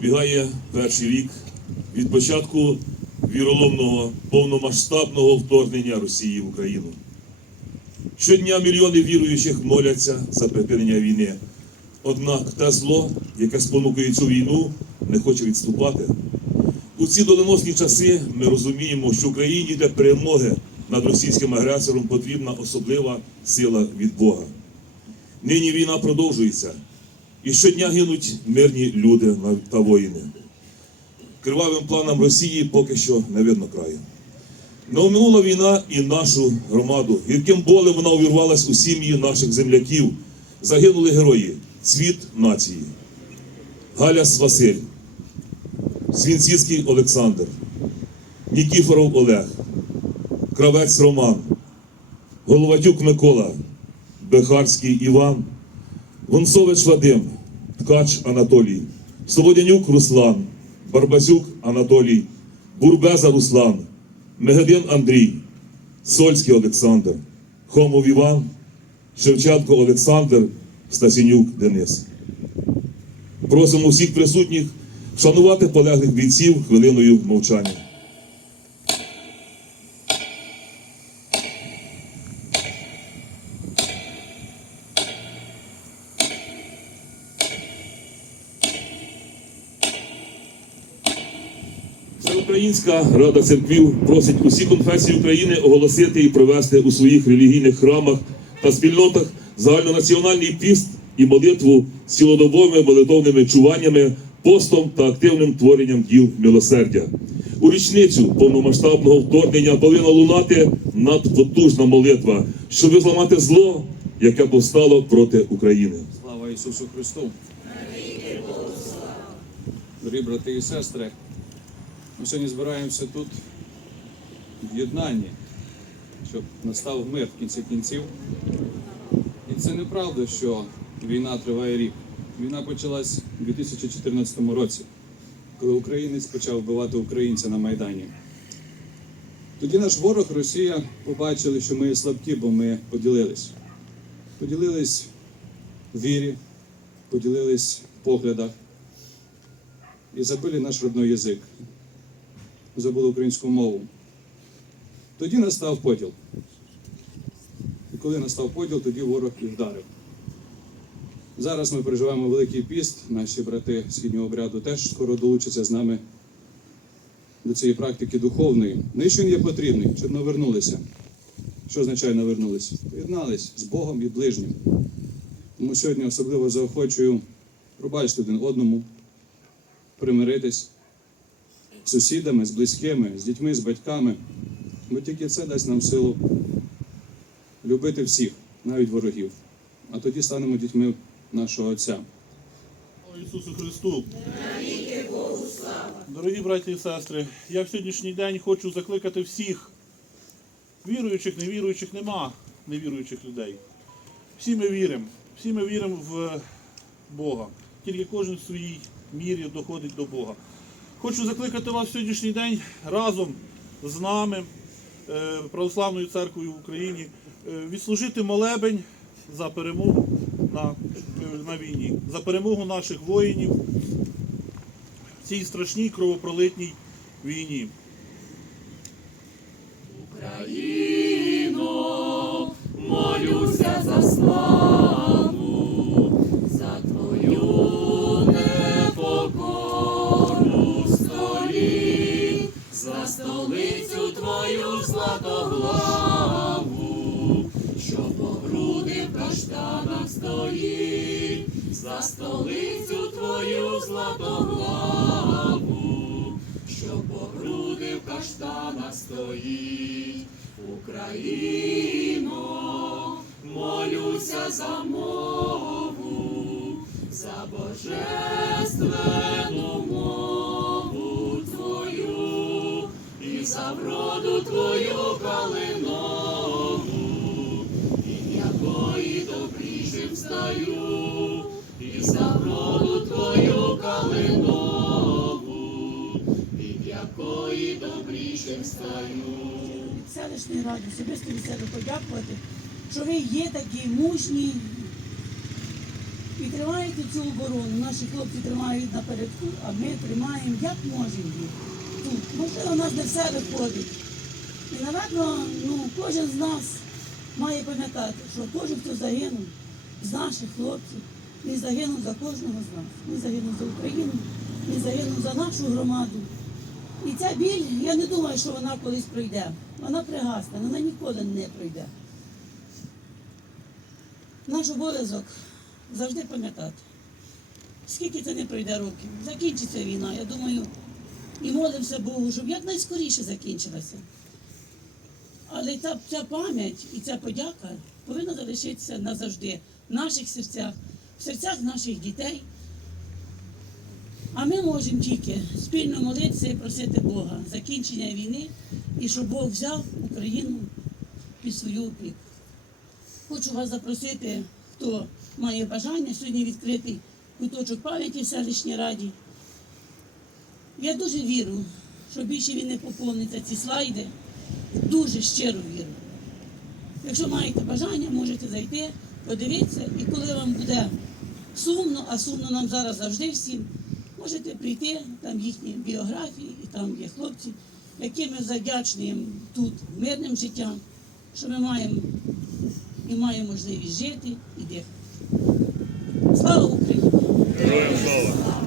Пробігає перший рік від початку віроломного повномасштабного вторгнення Росії в Україну. Щодня мільйони віруючих моляться за припинення війни. Однак те зло, яке спонукує цю війну, не хоче відступати. У ці доленосні часи ми розуміємо, що Україні для перемоги над російським агресором потрібна особлива сила від Бога. Нині війна продовжується, і щодня гинуть мирні люди та воїни. Кривавим планам Росії поки що не видно краю. Не оминула війна і нашу громаду. Гірким болем вона увірвалась у сім'ї наших земляків. Загинули герої, цвіт нації. Галяс Василь, Свінціцький Олександр, Нікіфоров Олег, Кравець Роман, Головатюк Микола, Бехарський Іван, Гонцович Вадим, Ткач Анатолій, Слободянюк Руслан, Барбасюк Анатолій, Бурбеза Руслан, Мегедин Андрій, Сольський Олександр, Хомов Іван, Шевченко Олександр, Стасінюк Денис. Просимо всіх присутніх вшанувати полеглих бійців хвилиною мовчання. Всеукраїнська Рада церквів просить усі конфесії України оголосити і провести у своїх релігійних храмах та спільнотах загальнонаціональний піст і молитву з цілодобовими молитовними чуваннями, постом та активним творенням діл милосердя. У річницю повномасштабного вторгнення повинна лунати надпотужна молитва, щоб зламати зло, яке повстало проти України. Слава Ісусу Христу! Дорогі брати і сестри, ми сьогодні збираємося тут в єднанні, щоб настав мир в кінці кінців. І це неправда, що війна триває рік. Війна почалась у 2014 році, коли українець почав вбивати українця на Майдані. Тоді наш ворог Росія побачили, що ми слабкі, бо ми поділились. Поділились в вірі, поділились в поглядах і забили наш родной язик, забули українську мову. Тоді настав поділ. І коли настав поділ, тоді ворог і вдарив. Зараз ми переживаємо Великий піст. Наші брати східнього обряду теж скоро долучаться з нами до цієї практики духовної. Навіщо він є потрібний? Щоб навернулися. Що означає навернулися? Поєднались з Богом і ближнім. Тому сьогодні особливо заохочую пробачити один одному, примиритись сусідами, з близькими, з дітьми, з батьками. Бо тільки це дасть нам силу любити всіх, навіть ворогів. А тоді станемо дітьми нашого Отця. Ісусу Христу! Дорогі браті і сестри, я в сьогоднішній день хочу закликати всіх віруючих, невіруючих, нема невіруючих людей. Всі ми віримо, всі ми віримо в Бога. Тільки кожен в своїй мірі доходить до Бога. Хочу закликати вас в сьогоднішній день разом з нами, е, Православною церквою в Україні, е, відслужити молебень за перемогу на, на війні, за перемогу наших воїнів в цій страшній кровопролитній війні. Златоглаву, що по груди в каштанах стоїть, за столицю твою златоглаву, що по груди в каштанах стоїть. Україно, молюся за мову, за божественну добрішим стаю. селищної ради особисто від себе подякувати, що ви є такі мужні і тримаєте цю оборону. Наші хлопці тримають напередку, а ми тримаємо як можемо тут. Можливо, у нас не все виходить. І, напевно, ну, кожен з нас має пам'ятати, що кожен, хто загинув з наших хлопців, він загинув за кожного з нас. Він загинув за Україну, він загинув за нашу громаду. І ця біль, я не думаю, що вона колись пройде. Вона пригасне, вона ніколи не пройде. Наш обов'язок завжди пам'ятати, скільки це не пройде років, закінчиться війна. Я думаю, і молимося Богу, щоб якнайскоріше закінчилася. Але ця, ця пам'ять і ця подяка повинна залишитися назавжди в наших серцях, в серцях наших дітей. А ми можемо тільки спільно молитися і просити Бога закінчення війни і щоб Бог взяв Україну під свою опіку. Хочу вас запросити, хто має бажання, сьогодні відкритий куточок пам'яті в селищній раді. Я дуже вірю, що більше він не поповниться ці слайди. Дуже щиро вірю. Якщо маєте бажання, можете зайти, подивитися, і коли вам буде сумно, а сумно нам зараз завжди всім, можете прийти, там їхні біографії, і там є хлопці, яким ми завдячні тут мирним життям, що ми маємо і маємо можливість жити і дихати. Слава Україні! Героям слава!